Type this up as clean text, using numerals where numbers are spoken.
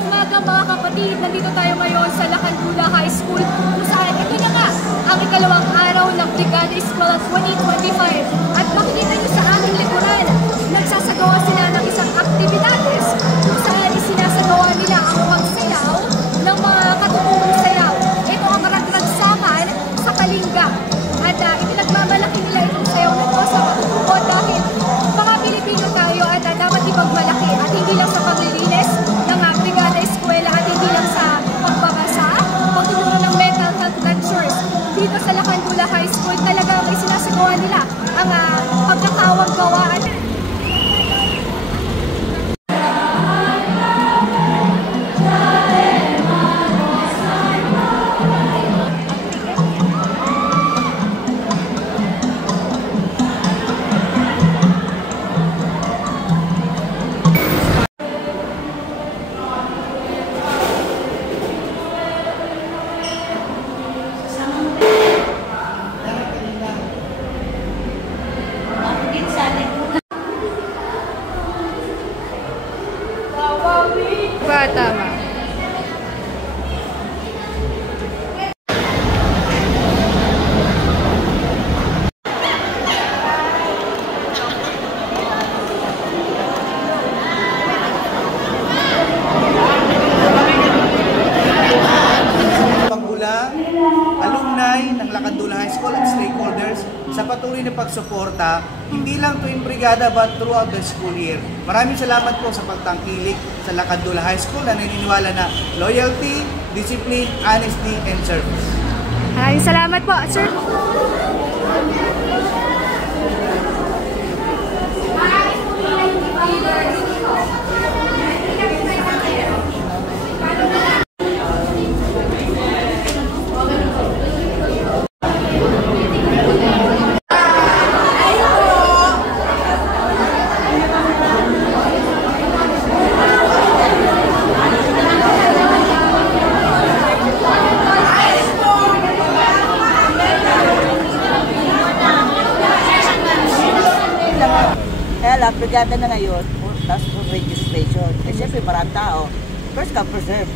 Umaga mga kapatid, nandito tayo ngayon sa Lacandula High School kung saan ito na nga ang ikalawang araw ng Brigada Eskwela 2025 at makikita nyo sa aming likuran, nagsasagawa sila ng isang aktibidades kung saan isinasagawa nila ang pagsayaw ng mga katutubong sayaw. Ito ang karagsakan sa Kalinga at ipinagmamalaki nila itong sayaw na ito sa katutubo dahil mga Pilipino tayo at dapat ipagmalaki at hindi lang sa paglilinis ng Brigada Eskwela at hindi lang sa pagbabasa, pagtuturo ng mental health lectures. Dito sa Lacandula High School talagang isinasagawa nila ang pagkakawag-gawaan. Tama. Magulang, alumni ng Lacandula High School at stakeholders sa patuloy na pagsuporta, hindi lang tuwing brigada but throughout the school year. Maraming salamat po sa pagtangkilik sa Lacandula High School na naniniwala na loyalty, discipline, honesty, and service. Ay, salamat po, sir. Kaya lang, brigada na ngayon, tapos registration. Eh, siyempre, maraming tao. First come, first serve.